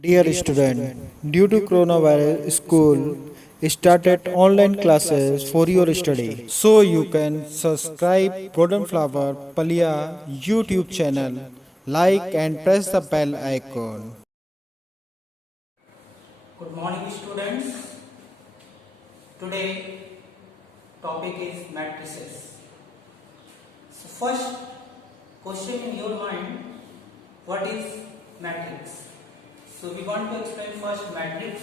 Dear student, due to coronavirus, school started online classes for your study. So you can subscribe Golden Flower Palia YouTube channel, like and press the bell icon. Good morning students. Today topic is matrices. So first question in your mind, what is matrix? So we want to explain first matrix.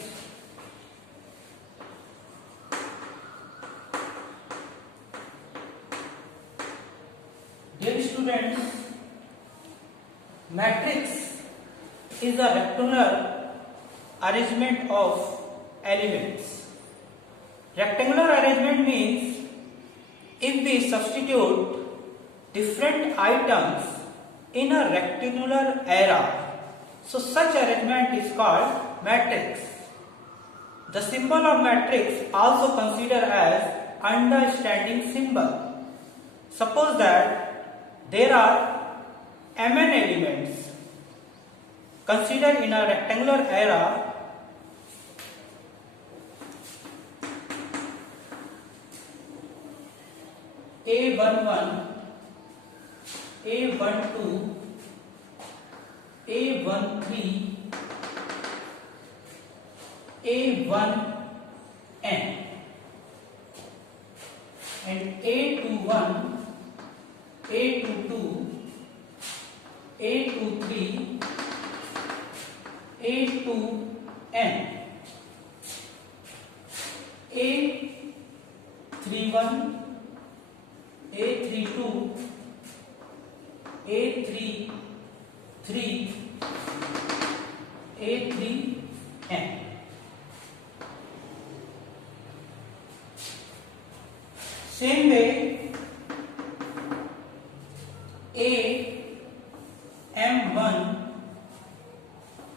Dear students, matrix is a rectangular arrangement of elements. Rectangular arrangement means if we substitute different items in a rectangular array, so such arrangement is called matrix. The symbol of matrix also considered as understanding symbol. Suppose that there are mn elements considered in a rectangular array. A11, A12, A13, A1n and A21, A22, A23, A2n, A31, A32, A33, A3n. Same way, AM1,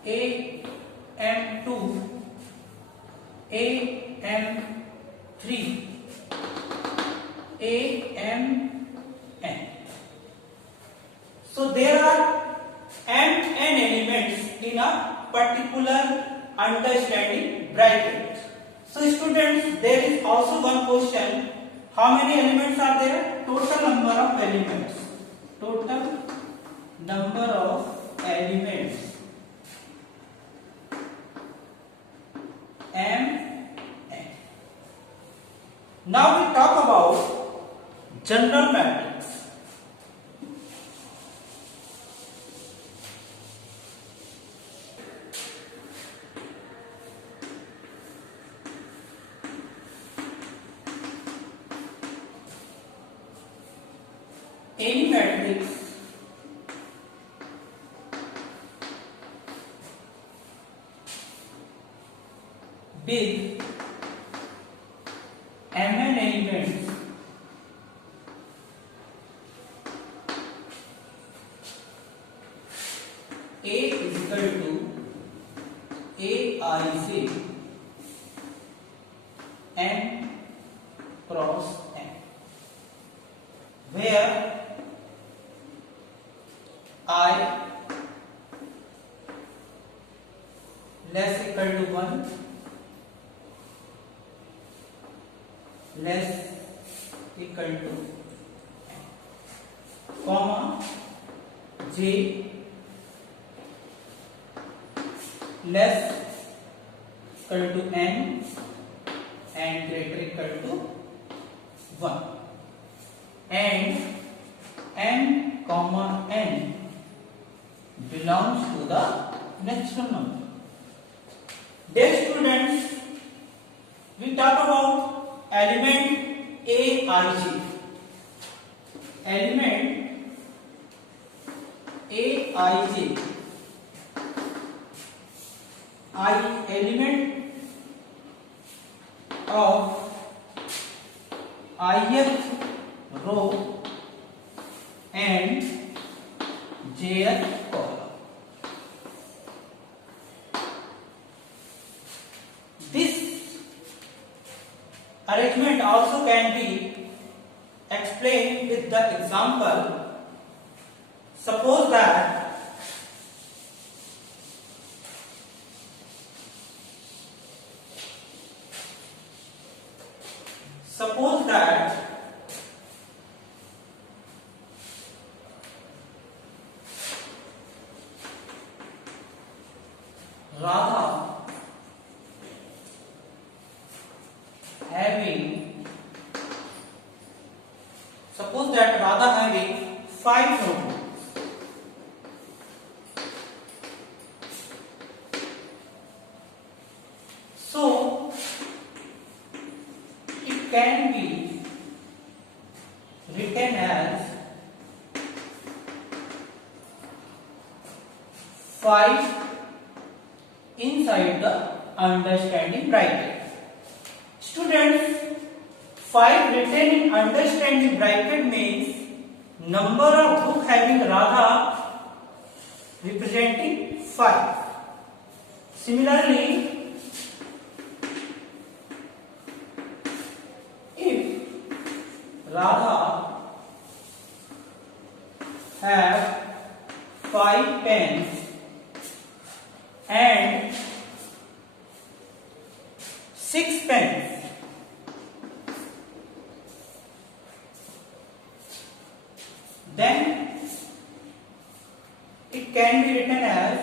AM2, AM3, AMN. So there are n elements in a particular understanding bracket. So students, there is also one question. How many elements are there? Total number of elements. Total number of elements. M. Now we talk about general matrix. Any matrix with mn elements A is equal to Aij n cross n, where I less equal to 1, less equal to n, comma j less equal to n and greater equal to 1, and n comma n belongs to the natural number. Dear students, we talk about element Aij. Element Aij. Element of ith row and jth column. This arrangement also can be explained with the example. Suppose that Radha having, suppose that Radha having 5 notebooks. So it can be written as 5 inside the understanding bracket. Students, 5 written in understanding bracket means number of book having Radha representing 5. Similarly, if Radha have 5 pens and 6 pens, then it can be written as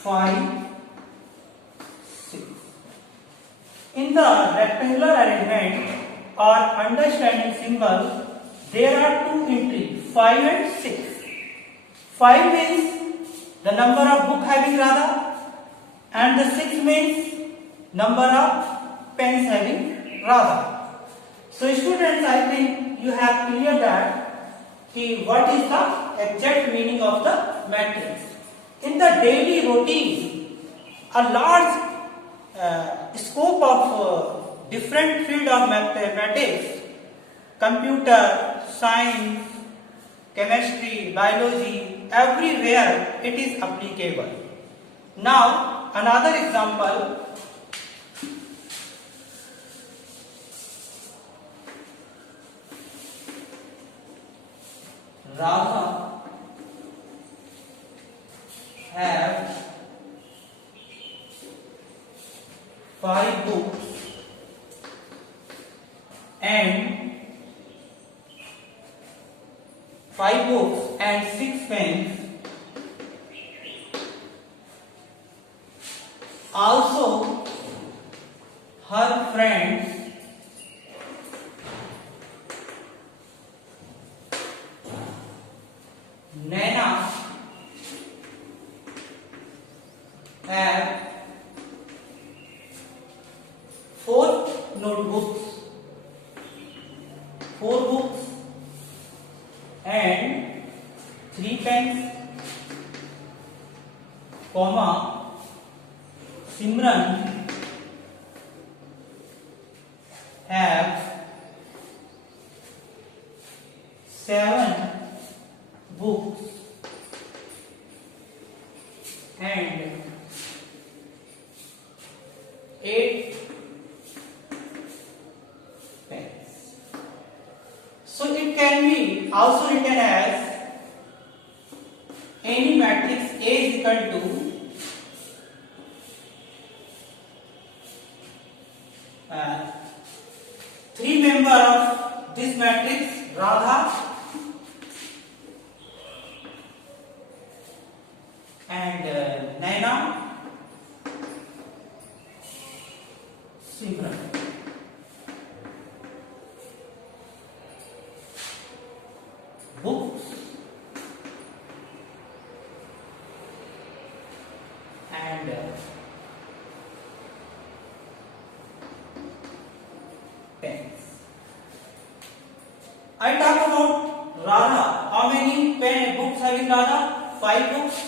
5, 6. In the rectangular arrangement or understanding symbol, there are 2 entries, 5 and 6. 5 means the number of book having Radha, and the 6 means number of pens having Radha. So students, I think you have clear that what is the exact meaning of the matrix. In the daily routine, a large scope of different field of mathematics, computer, science, chemistry, biology, everywhere it is applicable. Now another example. Radha have 5 books and 6 pens. Also, her friends Naina have 4 notebooks, 4 books and 3 pens, comma, Simran have 7 books and 8 pens. So it can be also written as any matrix A is equal to three member of this matrix, Radha and Naina, Simran. Books and pens. I talk about Radha. How many books having Radha? 5 books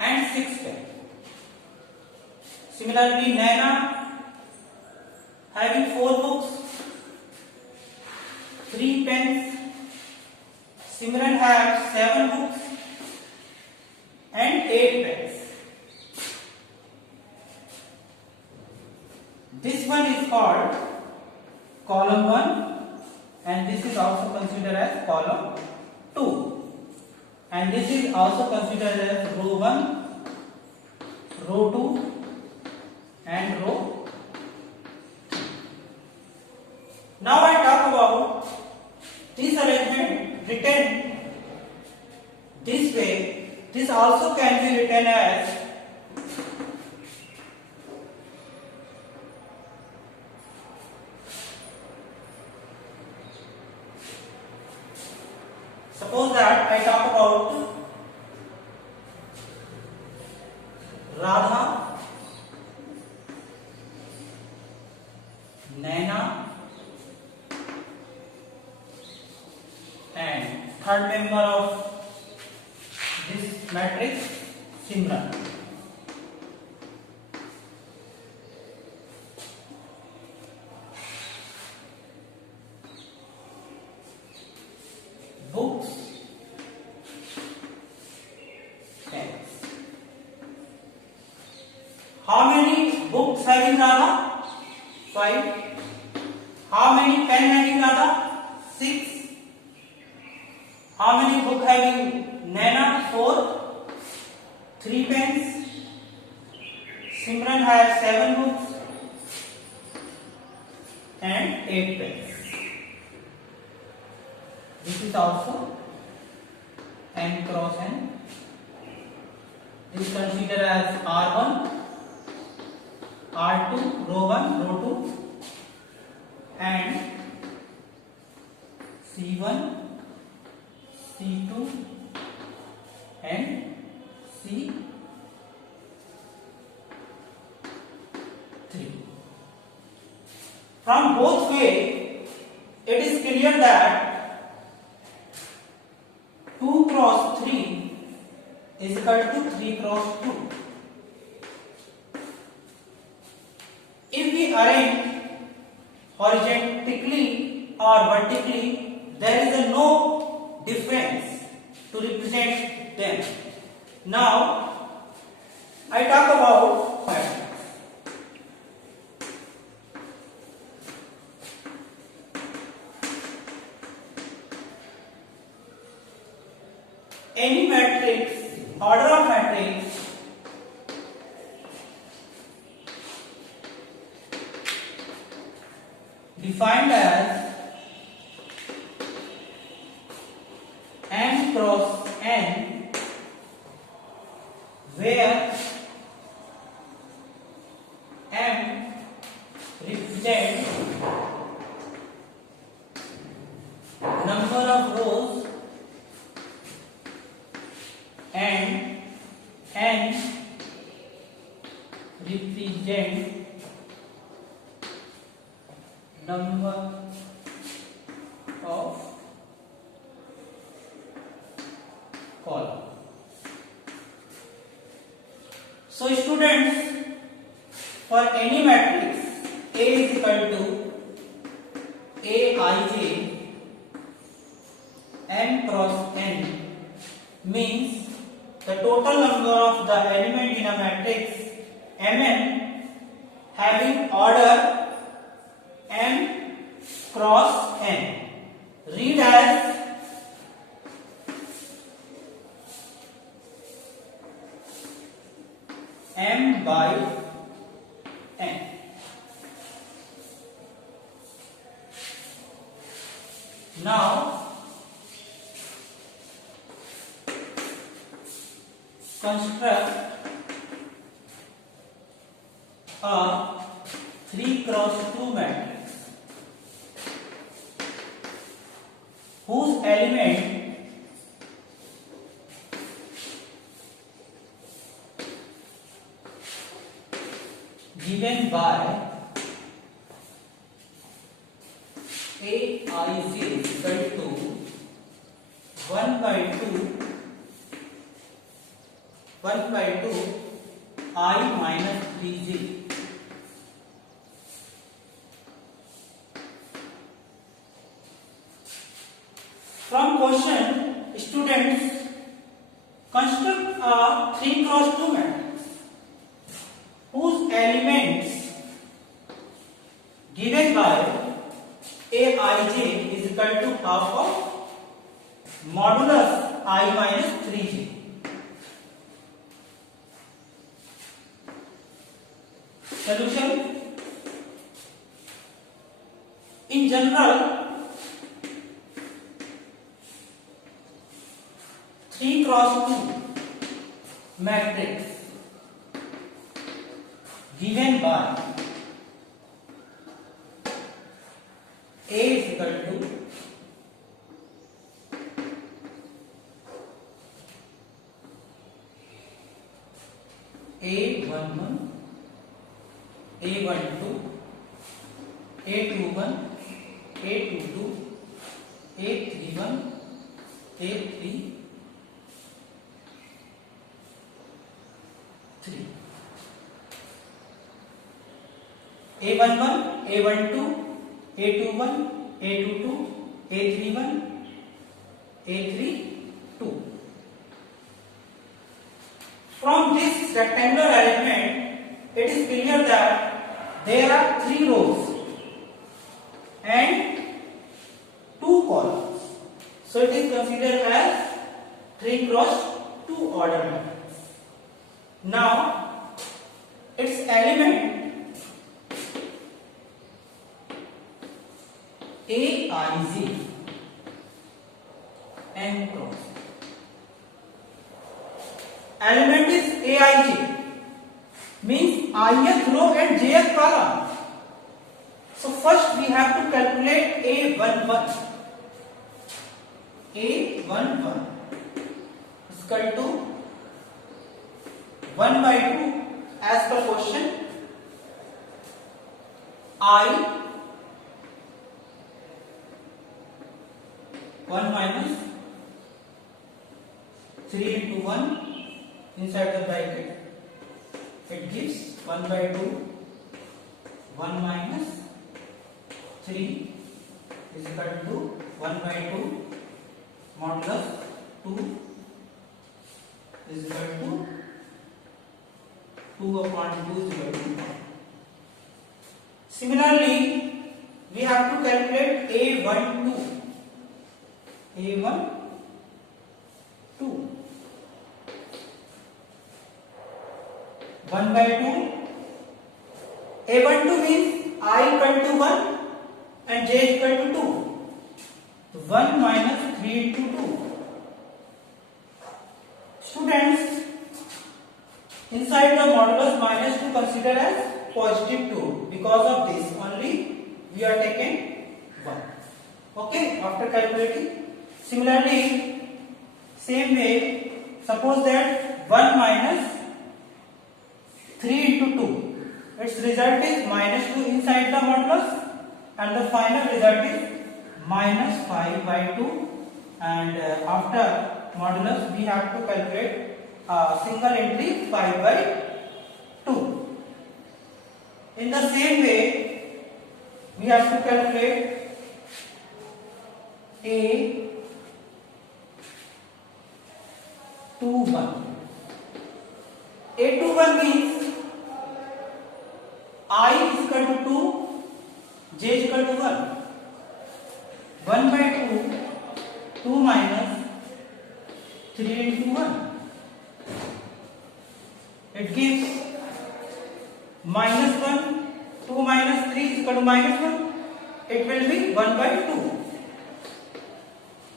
and 6 pens. Similarly, Naina having 4 books, 3 pens. Simran have 7 books and 8 pens. This one is called column 1 and this is also considered as column 2, and this is also considered as row 1, row 2 and row 3. Now I talk about this arrangement written this way. This also can be written as suppose that I talk about Radha, Naina, and third member of this matrix, Simran. Books, pens. How many books having Radha? 5. How many pen having Radha? 6. How many book having Naina? 4. 3 pens. Simran has 7 books and 8 pens. This is also n cross n. This is considered as R1, R2, row 1, row 2, and C1, C2, and C3. From both ways, it is clear that 2 cross 3 is equal to 3 cross 2. If we arrange horizontally or vertically, there is no difference to represent them. Now, I talk about matrix. Any matrix, order of matrix defined as n cross n, where m represents number of rows and n represents number of columns. So students, for any matrix A is equal to Aij n cross n means the total number of the element in a matrix Mn having order m cross n. Read as m by n. Now construct a 3 cross 2 matrix whose element given by Aij is equal to 1 by 2 I minus 3j. From question, students construct a 3 cross 2 matrix whose elements given by Aij is equal to half of modulus I minus 3j. Solution. In general, 3 cross 2 matrix given by A is equal to A11, A12, A21, A22, A31, A33, A11, A12, A21, A22, A31, A32. From this rectangular arrangement, it is clear that there are 3 rows and 2 columns. So it is considered as 3 cross 2 order matrix. Now, its element Aij n cross. Element is Aij, means ith row and jth column. So first we have to calculate A11. A11 is equal to 1 by 2 as per question. I 1 minus 3 into 1 inside the bracket. It gives 1 by 2, 1 minus 3 is equal to 1 by 2 modulus 2 is equal to 2 upon 2 is equal to 1. Similarly, we have to calculate A12. A12 1 by 2. A12 means I equal to 1 and j equal to 2. 1 minus 3 into 2. Students, inside the modulus minus 2 consider as positive 2. Because of this only we are taking 1. Okay, after calculating. Similarly, same way, suppose that 1 minus 3 into 2. Its result is minus 2 inside the modulus and the final result is minus 5 by 2, and after modulus we have to calculate a single entry 5 by 2. In the same way, we have to calculate A21. A21 means I is equal to 2, j is equal to 1. 1 by 2, 2 minus 3 into 1. It gives minus 1, 2 minus 3 is equal to minus 1. It will be 1 by 2.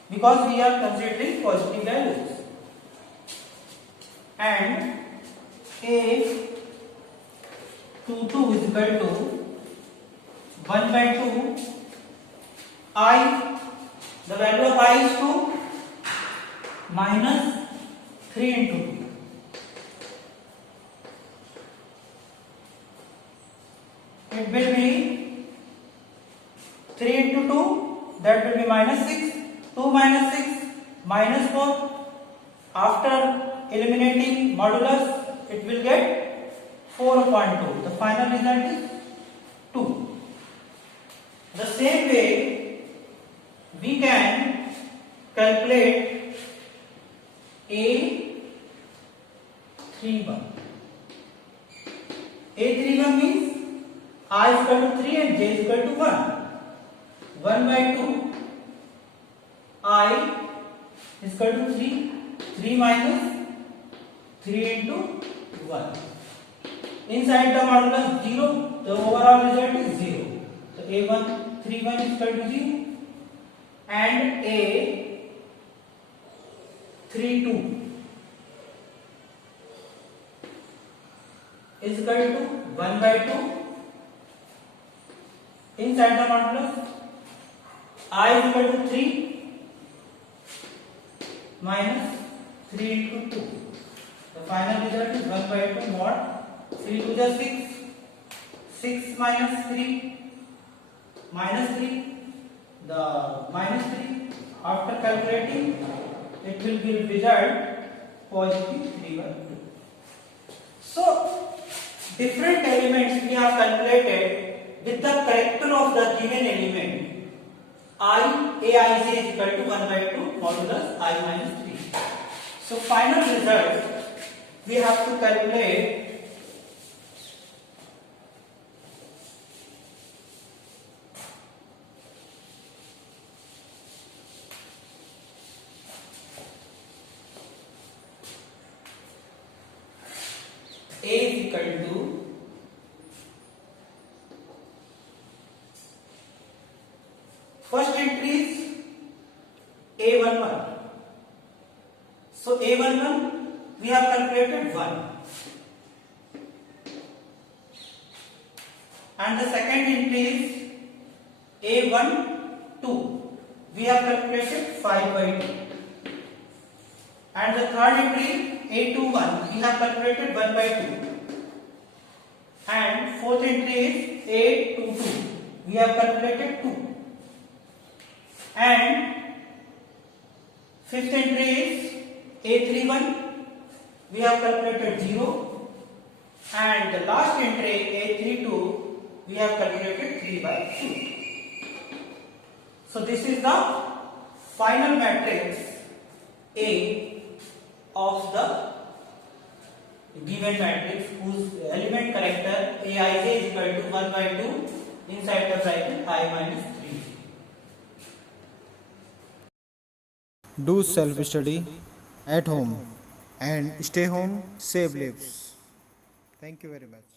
Because we are considering positive values. And A22 is equal to 1 by 2 I, the value of I is 2 minus 3 into 2. It will be 3 into 2, that will be minus 6. 2 minus 6 minus 4. After eliminating modulus, it will get 4 upon 2. The final result is 2. The same way, we can calculate A31. A31 means I is equal to 3 and j is equal to 1. 1 by 2 I is equal to 3. 3 minus 3 into 1. Inside the modulus 0, the overall result is 0. So A1 3 3 1 is equal to 0 and A 3 2 is equal to 1 by 2 inside the modulus I is equal to 3 minus 3 into 2. The final result is 1 by 2 mod 3 to the 6. 6 minus 3 minus 3. The minus 3 after calculating it will give result positive 3 by 2. So different elements we have calculated with the character of the given element Aij is equal to 1 by 2 modulus I minus 3. So final result we have to calculate A is equal to first entry is A11. So A11 we have calculated 1 and the second entry is A12 we have calculated 5 by 2 and the third entry A21 we have calculated 1 by 2 and fourth entry is A22 we have calculated 2 and fifth entry is A31 we have calculated 0 and the last entry A32 we have calculated 3 by 2. So this is the final matrix A of the given matrix whose element character Aij is equal to 1 by 2 inside the bracket I minus 3. Do self study at home and stay home, save lives. Thank you very much.